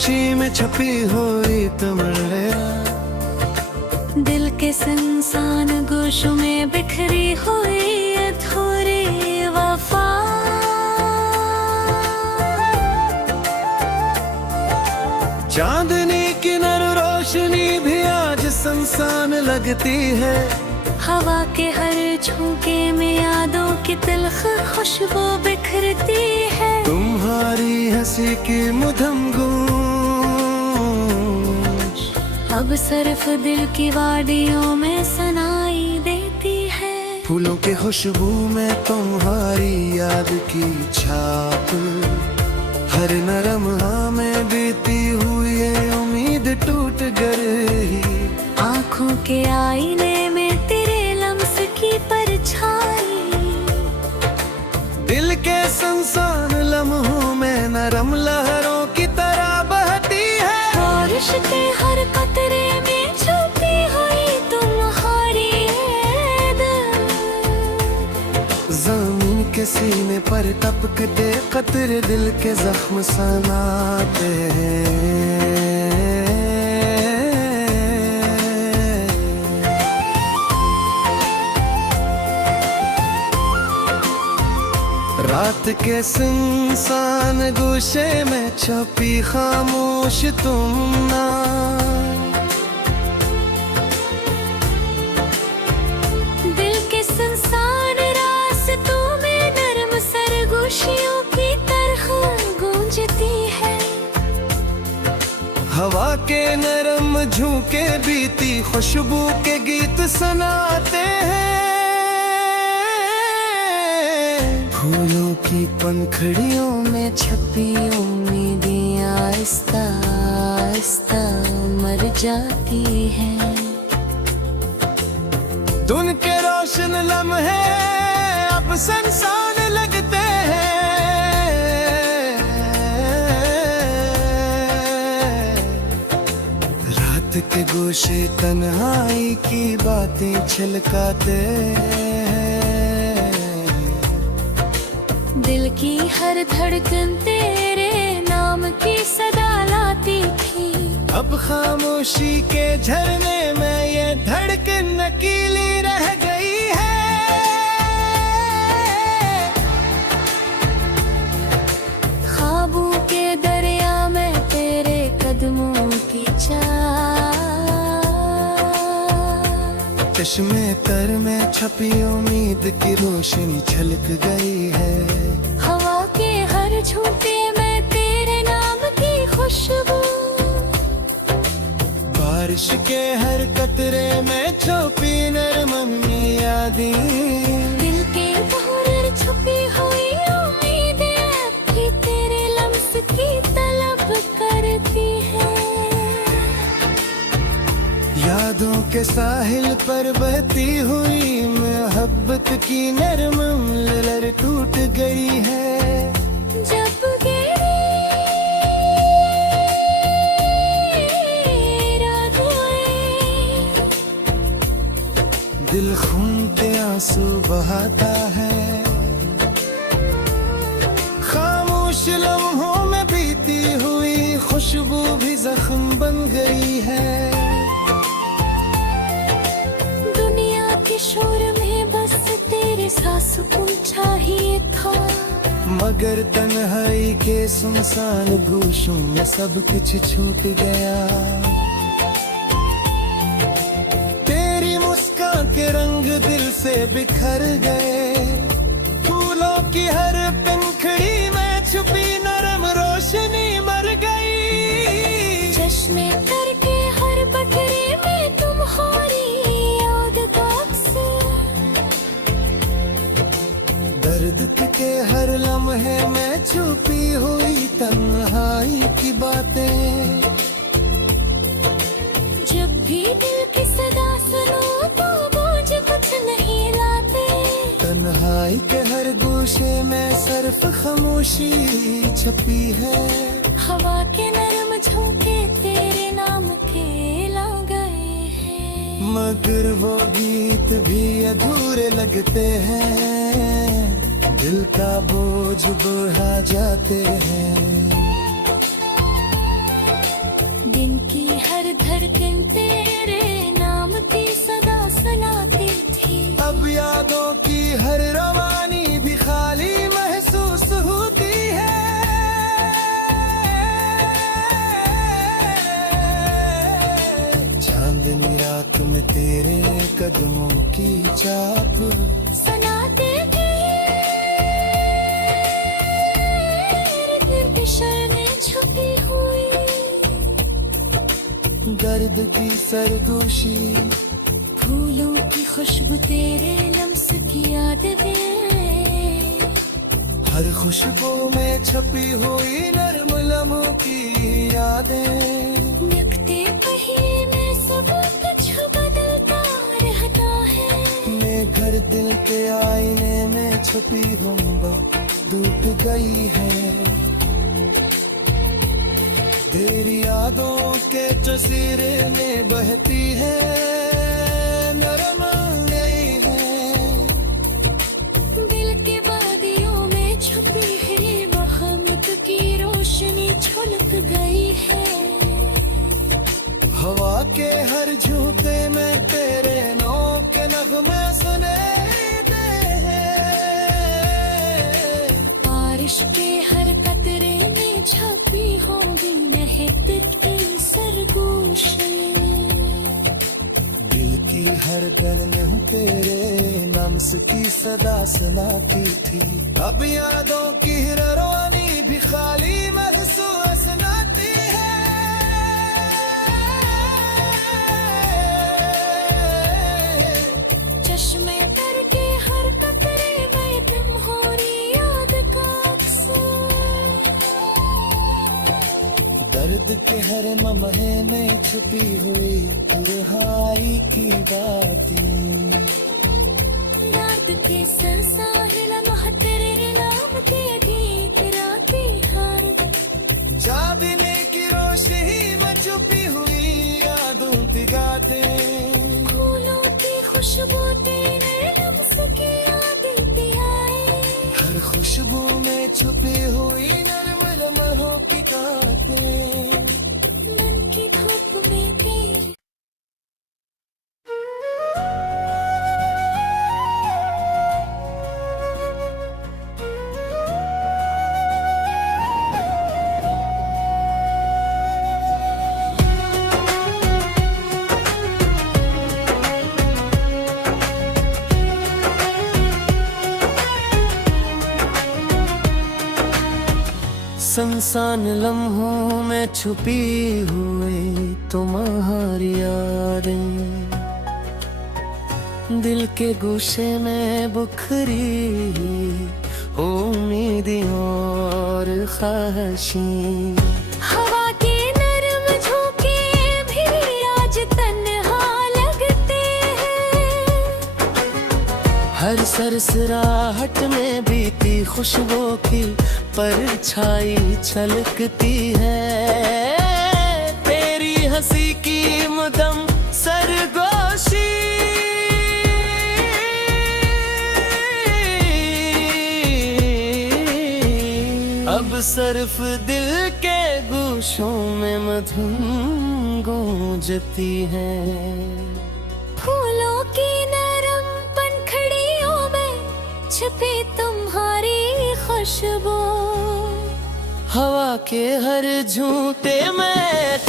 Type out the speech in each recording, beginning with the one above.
खामोशी में छपी हुई तुमरे, दिल के संसान गोशों में बिखरी हुई अधूरी वफा। चांदनी की नर रोशनी भी आज संसान लगती है, हवा के हर झोंके में यादों की तिलख खुशबू बिखरती है। तुम्हारी हंसी की मधुर गूंज अब सिर्फ दिल की वादियों में सुनाई देती है। फूलों के खुशबू में तुम्हारी याद की छाप, हर नरम में बीती हुई उम्मीद टूट गई। आँखों के आईने में तेरे लम्स की परछाई, दिल के संसान लम्हों में नरम लहरों की तरह बहती है। बारिश के हर कतरे में छुपी हुई तुम्हारी याद, ज़मीन के सीने पर टपकते कतरे दिल के जख्म सनाते हैं। रात के सुनसान गोशे में छपी खामोश तुम ना, दिल के संसान रास्तों में नरम सरगोशियों की तरह गूंजती है। हवा के नरम झोंके बीती खुशबू के गीत सुनाते हैं। फूलों की पंखड़ियों में छपी उम्मीदियां आहिस्ता आहिस्ता मर जाती हैं। दिन के रोशन लम्हे अब संसान लगते हैं, रात के गोशे तन्हाई की बातें छलकाते हैं। दिल की हर धड़कन तेरे नाम की सदा लाती थी, अब खामोशी के झरने में ये धड़कन अकेली रह गई है। ख्वाबों के दरिया में तेरे कदमों की चाह, चश्मे तर में छपी उम्मीद की रोशनी छलक गई है। हवा के हर झोंके में तेरे नाम की खुशबू, बारिश के हर कतरे में छुपी नरम यादें, दिल के बाहर छुपी हुई उम्मीदें भी तेरे लम्स की तलब करती है। यादों के साहिल पर बहती हुई मोहब्बत की नरम लहर टूट गई है। जब गिरी रात हुई, दिल खून के आंसू बहाता है। खामोश लम्हों में बीती हुई खुशबू भी जख्म बन गई है। दुनिया के शोर में बस तेरे साथ सुकून चाहिए था, मगर तन्हाई के सुनसान गोशों में सब कुछ छूट गया। तेरी मुस्कान के रंग दिल से बिखर गए, फूलों की हर पंखड़ी में छुपी नरम रोशनी मर गई। चश्मे तर के हर बकरे में तुम्हारी याद का अक्सर, दर्द के हर लम्हे में छुपी हुई तन्हाई की बातें। जब भी दिल की सदा सुनो तो बोझ कुछ नहीं लाते, तन्हाई के हर गोशे में सिर्फ खामोशी छपी है। हवा के नरम झोंके तेरे नाम के ला गए हैं, मगर वो गीत भी अधूरे लगते हैं, दिल का बोझ बढ़ा जाते हैं। रात में तेरे कदमों की चाप सुनाते थे दिल शर्में छुपी हुई, दर्द की सरगोशी, फूलों की खुशबू, तेरे लम्स की यादें, हर खुशबू में छपी हुई नर्म लम्हों की यादें। निकते पहिए में सब कुछ बदलता रहता है, मैं घर दिल के आईने में छुपी हूँ डूब गई है, तेरी यादों के जसीरे में बहती है नरम गई है। दिल के वादियों में छुपी है मोहब्बत की रोशनी छलक गई है, हवा के हर झूठे में तेरे नौ के नगमे सुने बारिश के हर कतरे में छपी होगी नहर की सरगोशी, दिल की हर गलन तेरे नम्स की सदा सुनाती थी। अब यादों की रवानी भी खाली महसूस नाती है, चश्मे तर के हर कतरे में ब्रह्मोरी याद का अक्सर, दर्द के हर लम्हे में छुपी हुई तन्हाई की बातें, रात के संसार लम्हा तेरे नाम के गीत राती हार, चांदनी की रोशनी में छुपी हुई यादों की गाते, फूलों की खुशबू तेरे लम्स की यादें पियाए, हर खुशबू में छुपी हुई नर्म लम्हों की बातें। मन की धूप में भी संसान लम्हों में छुपी हुई तुम्हारी यादें, दिल के गुस्से में बुखरी उम्मीदें और ख्वाहिशें, हवा के नरम झोंके भी आज तन्हा लगते हैं, हर सरसराहट में बीती खुशबू की परछाई छलकती है, तेरी हंसी की मुदम सरगोशी, अब सिर्फ दिल के गोशों में मधुर गूंजती है। फूलों की नरम पंखड़ियों में छुपी तुम्हारी खुशबू, हवा के हर झूठे में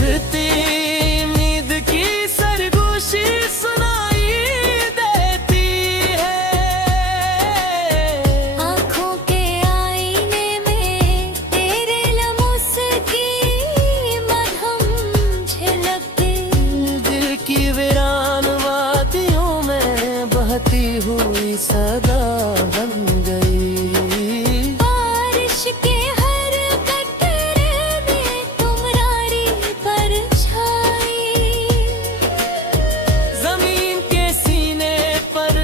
उठती नींद की सरगोशी सुनाई देती है, आँखों के आईने में तेरे लम्स की मरहम झलकती, दिल की वीरान वादियों में बहती हुई सदा बन गई, बारिश के हर कतरे में तुम्हारी परछाई, जमीन के सीने पर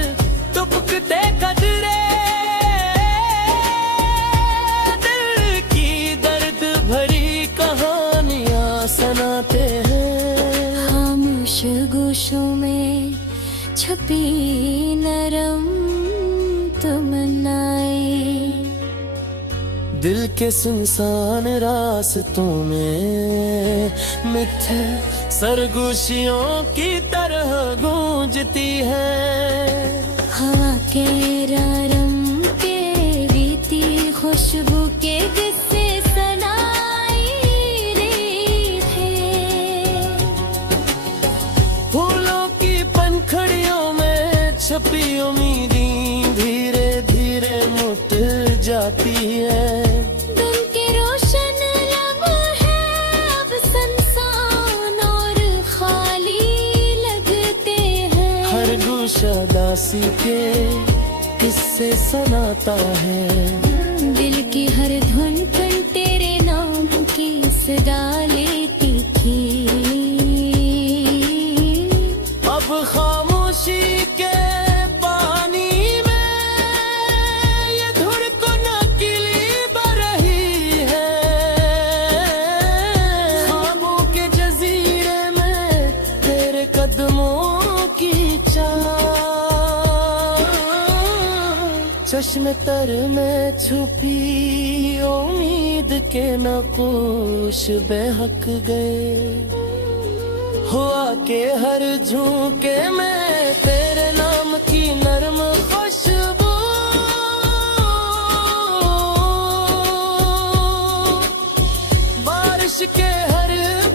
तुपकते कदरे, दिल की दर्द भरी कहानियां सुनाते हैं, खामोश गोशों में छुपी नरम तमन्नाएं, दिल के सुनसान रास्तों में मिठे सरगोशियों की तरह गूंजती है, हवा के रारम के बीती खुशबू के किस्से सुनाई रही थे, फूलों की पंखड़ियों में छपी उम्मीदें धीरे धीरे मुट जाती है। दिल के रोशन लब है अब संसान और खाली लगते हैं। हर गुशा दासी के किस्से सुनाता है। दिल की हर धुन पर तेरे नाम की सदा लेती थी। अब खामोशी के पानी में ये धुन नकीली बह रही है। ख्वाबों के जजीरे में तेरे कदमों की चाल, चश्मे तर में छुपी उम्मीद के नक्श बहक गए। हुआ के हर झोंके में तेरे नाम की नरम खुशबू, बारिश के हर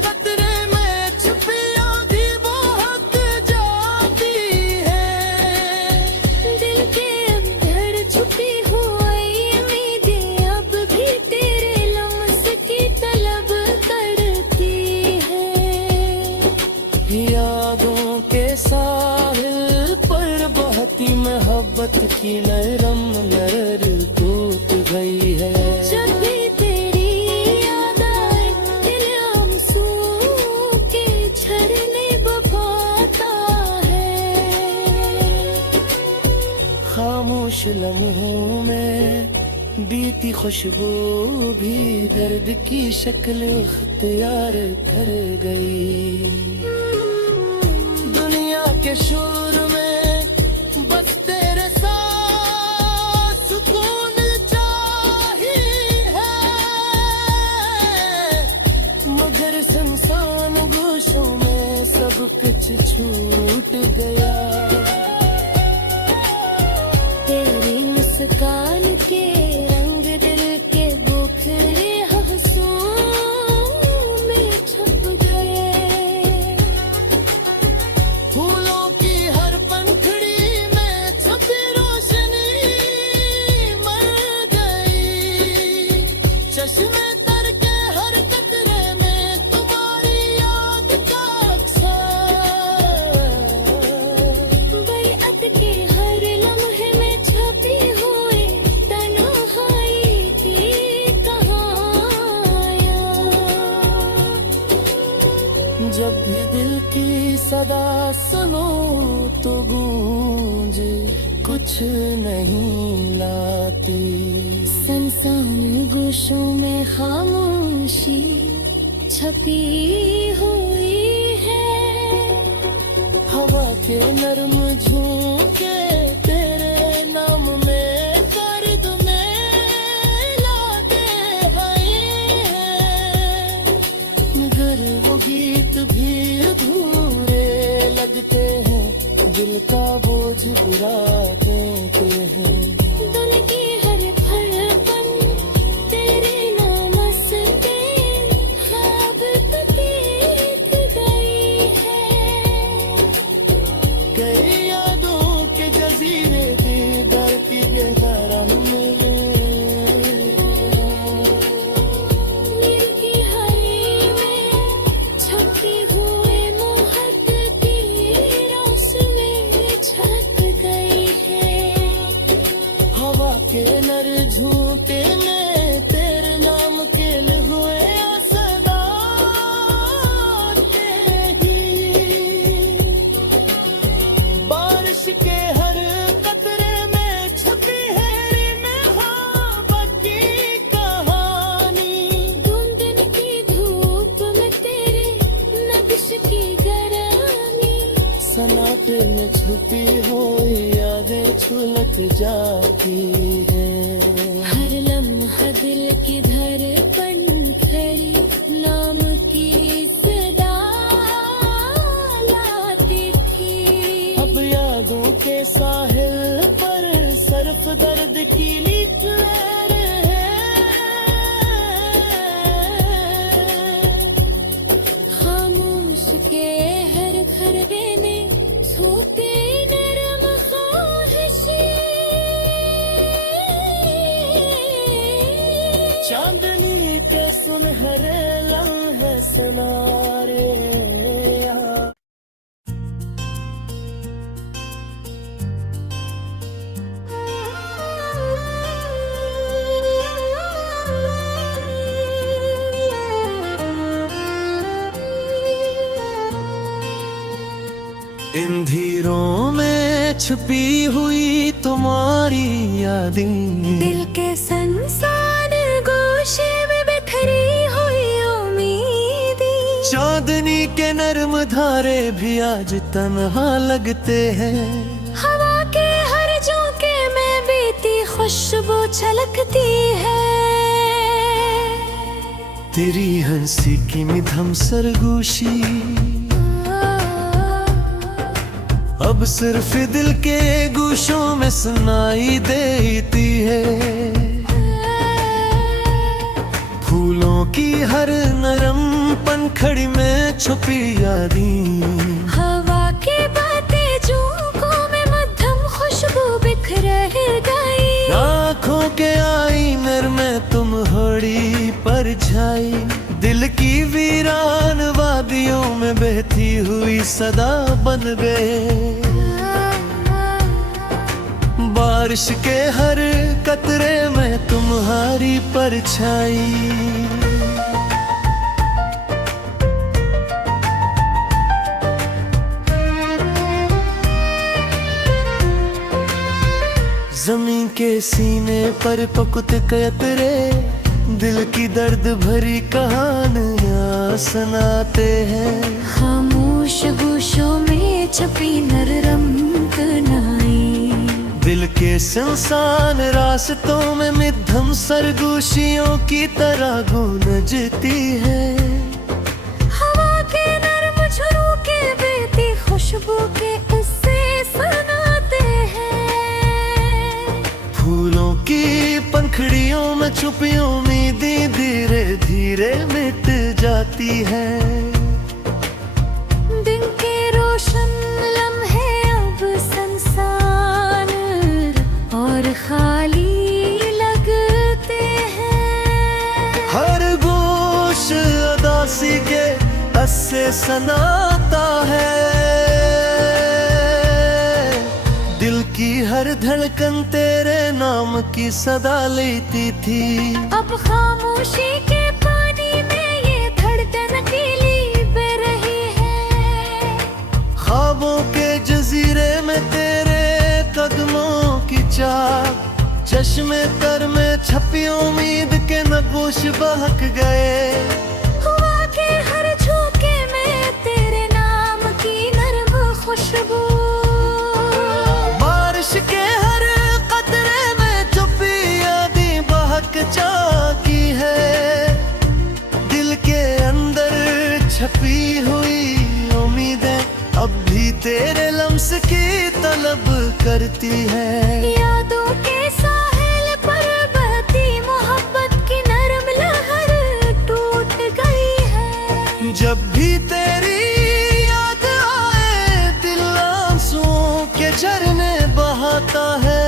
कतरे में छुपी आंधी बहक जाती है। दिल के अंदर छुपी हुई उम्मीदें अब भी तेरे लम्स की तलब करती है। यादों के साहिल पर बहती मोहब्बत की नरम नर टूट गई है। जब भी तेरी याद आए दिल आंसू के झरने बहाता है। खामोश लम्हों में बीती खुशबू भी दर्द की शक्ल इख्तियार कर गई। दुनिया के शोर में बस तेरे साथ सुकून चाहिए है। मगर सुनसान गोशों में सब कुछ छूट गया। तेरी मुस्कान के रंग दिल के बुखरे आंसुओं में छुप गए। फूलों की हर पंखड़ी में छुपी रोशनी मर गई। चश्मे तर के हर कतरे में तुम्हारी याद का अक्सर। बैअत के हर लम्हे में छपी हुई तन्हाई की कहानियाँ। जब भी दिल की सदा सुनो तो गूंज कुछ नहीं लाती। संसान गोशों में खामोशी छपी हुई है। हवा के नरम झोंके तेरे नाम में दर्द में लाते हैं। मगर वो गीत भी अधूरे लगते हैं। दिल का बोझ गिरा देते हैं। दिल की हर धड़कन तेरे नाम से ख्वाब बीत गई है। कई यादों के जजीरे दीदार की गहराई में। दिल की हरी में छपी हुई मोहब्बत की रोशनी छप गई है। हवा के नर झूठे में तेरे नाम के हुए सदा ही। बारिश के हर कतरे में छपी है मोहब्बत की कहानी। धुंधन की धूप में तेरे नक्श की गरानी। सन्नाटे में छुपी हुई यादें छुलक जाती है। हर लम्हा दिल की धड़कन खड़ी नाम की सदा लाती थी। अब यादों के साहिल पर सरफ दर्द की लिखर है। खामोश के हर खरबे में छूट इन धीरों में छुपी हुई तुम्हारी यादें, दिल के संसान गोशे में बिखरी हुई उम्मीदें। चांदनी के नर्म धारे भी आज तन्हा लगते हैं। हवा के हर झोंके में बीती खुशबू छलकती है। तेरी हंसी की मिधम सरगोशी अब सिर्फ दिल के गोशों में सुनाई देती है। फूलों की हर नरम पंखड़ी में छुपी यादें, हवा की बातें झोंकों में मध्यम खुशबू बिखर गई। आँखों के आईने में तुम होड़ी परछाई, दिल की वीरान वादियों में बहती हुई सदा बन गए। बारिश के हर कतरे में तुम्हारी परछाई। जमीन के सीने पर पकुत कतरे दिल की दर्द भरी कहानियां सुनाते हैं। खामोश गोशों में छपी नरम कनाई, दिल के सुनसान रास्तों में मिधम सरगोशियों की तरह गूंजती है। हवा के नरम झरोखे बहती खुशबू के किस्से सुनाते हैं। फूलों की पंखड़ियों में छुपी उम्मीदें धीरे धीरे मिट जाती है। दिन के रोशन लम्हे अब संसान और खाली लगते हैं। हर गोश अदासी के अस्से सुनाता है। दिल की हर धड़कन तेरे नाम की सदा लेती थी। अब खामोशी के पानी में ये धड़कन अकेली बह रही है। ख्वाबों के जजीरे में तेरे कदमों की चाक, चश्मे तर में छपी उम्मीद के नगोश बहक गए। हवा के हर झोंके में तेरे नाम की नर्म खुशबू, बारिश के हर कतरे में छुपी यादें बहक जाती है। दिल के अंदर छपी हुई उम्मीदें अब भी तेरे लम्स की तलब करती है। यादों के साहिल पर बहती मोहब्बत की नरम लहर टूट गई है। जब भी तेरी याद आए दिल आंसुओं के झरने बहाता है।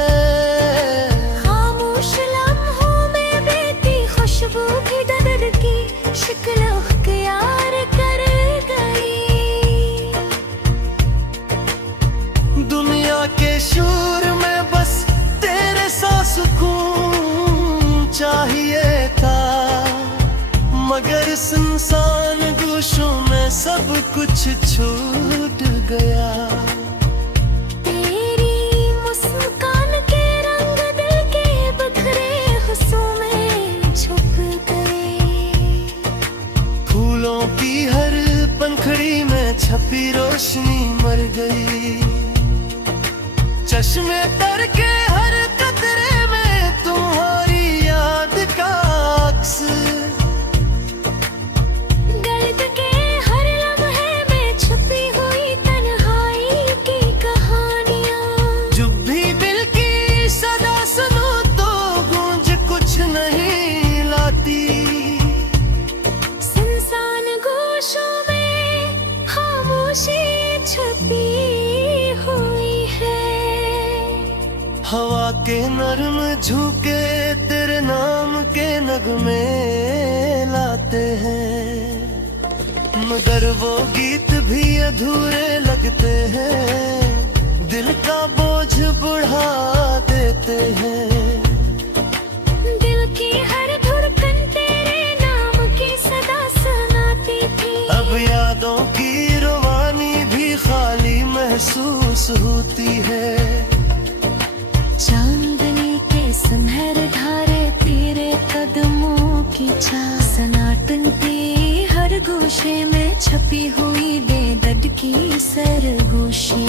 खामोश लम्हों में बहती खुशबू की दर्द की शिकल अख्तियार कर गई। दुनिया के शोर में बस तेरे सा सुकून चाहिए था, मगर सुनसान गोशों में सब कुछ छूट गया। तेरी मुस्कान के रंग दिल के बिखरे हुस्सों में छुप गए। फूलों की हर पंखड़ी में छपी रोशनी मर गई। चश्मे तर के हर कतरे में तुम्हारी याद का अक्स, दर्द के हर लम्हे में छुपी हुई तन्हाई की कहानियां। जब भी दिल की सदा सुनो तो गूंज कुछ नहीं लाती। सुनसान गोशों में खामोशी छुपी हुई है। हवा के नरम झोंके तेरे नाम के नगमे लाते हैं, मगर वो गीत भी अधूरे लगते हैं। दिल का बोझ बढ़ा देते हैं। दिल की हर धड़कन तेरे नाम की सदा सुनाती थी। अब यादों की रवानी भी खाली महसूस पास होती है। चांदनी के सुनहरे धारे तेरे कदमों की चाह, सनातन के हर गोशे में छपी हुई बेदर्द की सरगोशी।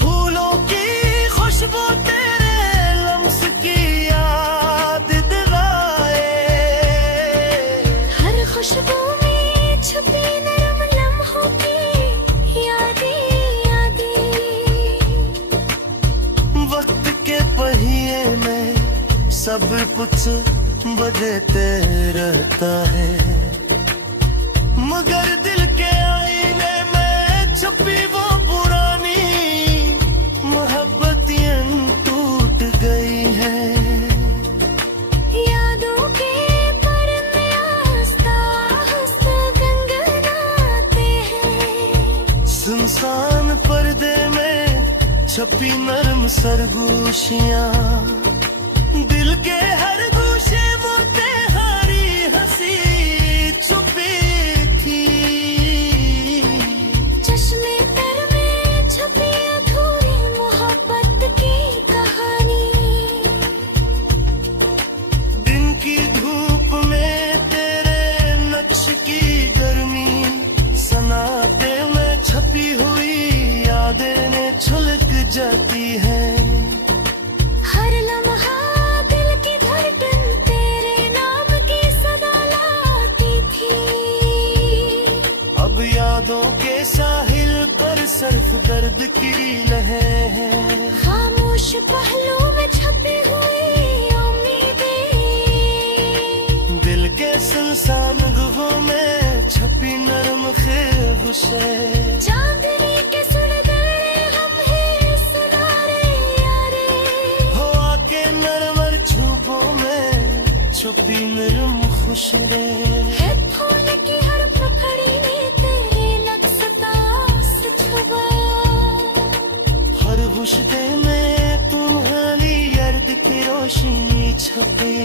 फूलों की खुशबू तेरे लम्स की याद दिलाए, हर खुशबू में छुपी नरम लम्हों की यादें। वक्त के पहिए में सब कुछ बदलते रहता है, मगर दिल के आईने में छुपी वो पुरानी मोहब्बतियां टूट गई है। यादों के परने आस्ता आस्ता गनगनाते हैं। सुनसान पर्दे में छपी नरम सरगोशियां, दिल के हर गोशे में तेरी हंसी छुपी थी। चश्मे तर में छपी अधूरी मोहब्बत की कहानी। दिन की धूप में तेरे नक्श की गर्मी, सनाटे में छपी हुई यादें ने छलक जाती हैं। हर लम्हा दिल की धड़कन तेरे नाम की सदा लाती थी। अब यादों के साहिल पर सिर्फ दर्द की लहरें हैं। खामोश पहलू में छपी हुई उम्मीदें, दिल के सुनसान गुहों में छपी नरम ख़ुशें। चांदनी के सुनहरे हम ही सुना रे यारे, हो आके नरम छुपों में छुपी नरम खुशबूएं। है फूल की हर पखड़ी में तेरे नक्श का छुपाया। हर खुशबू में तुम्हारी याद की रोशनी छपी।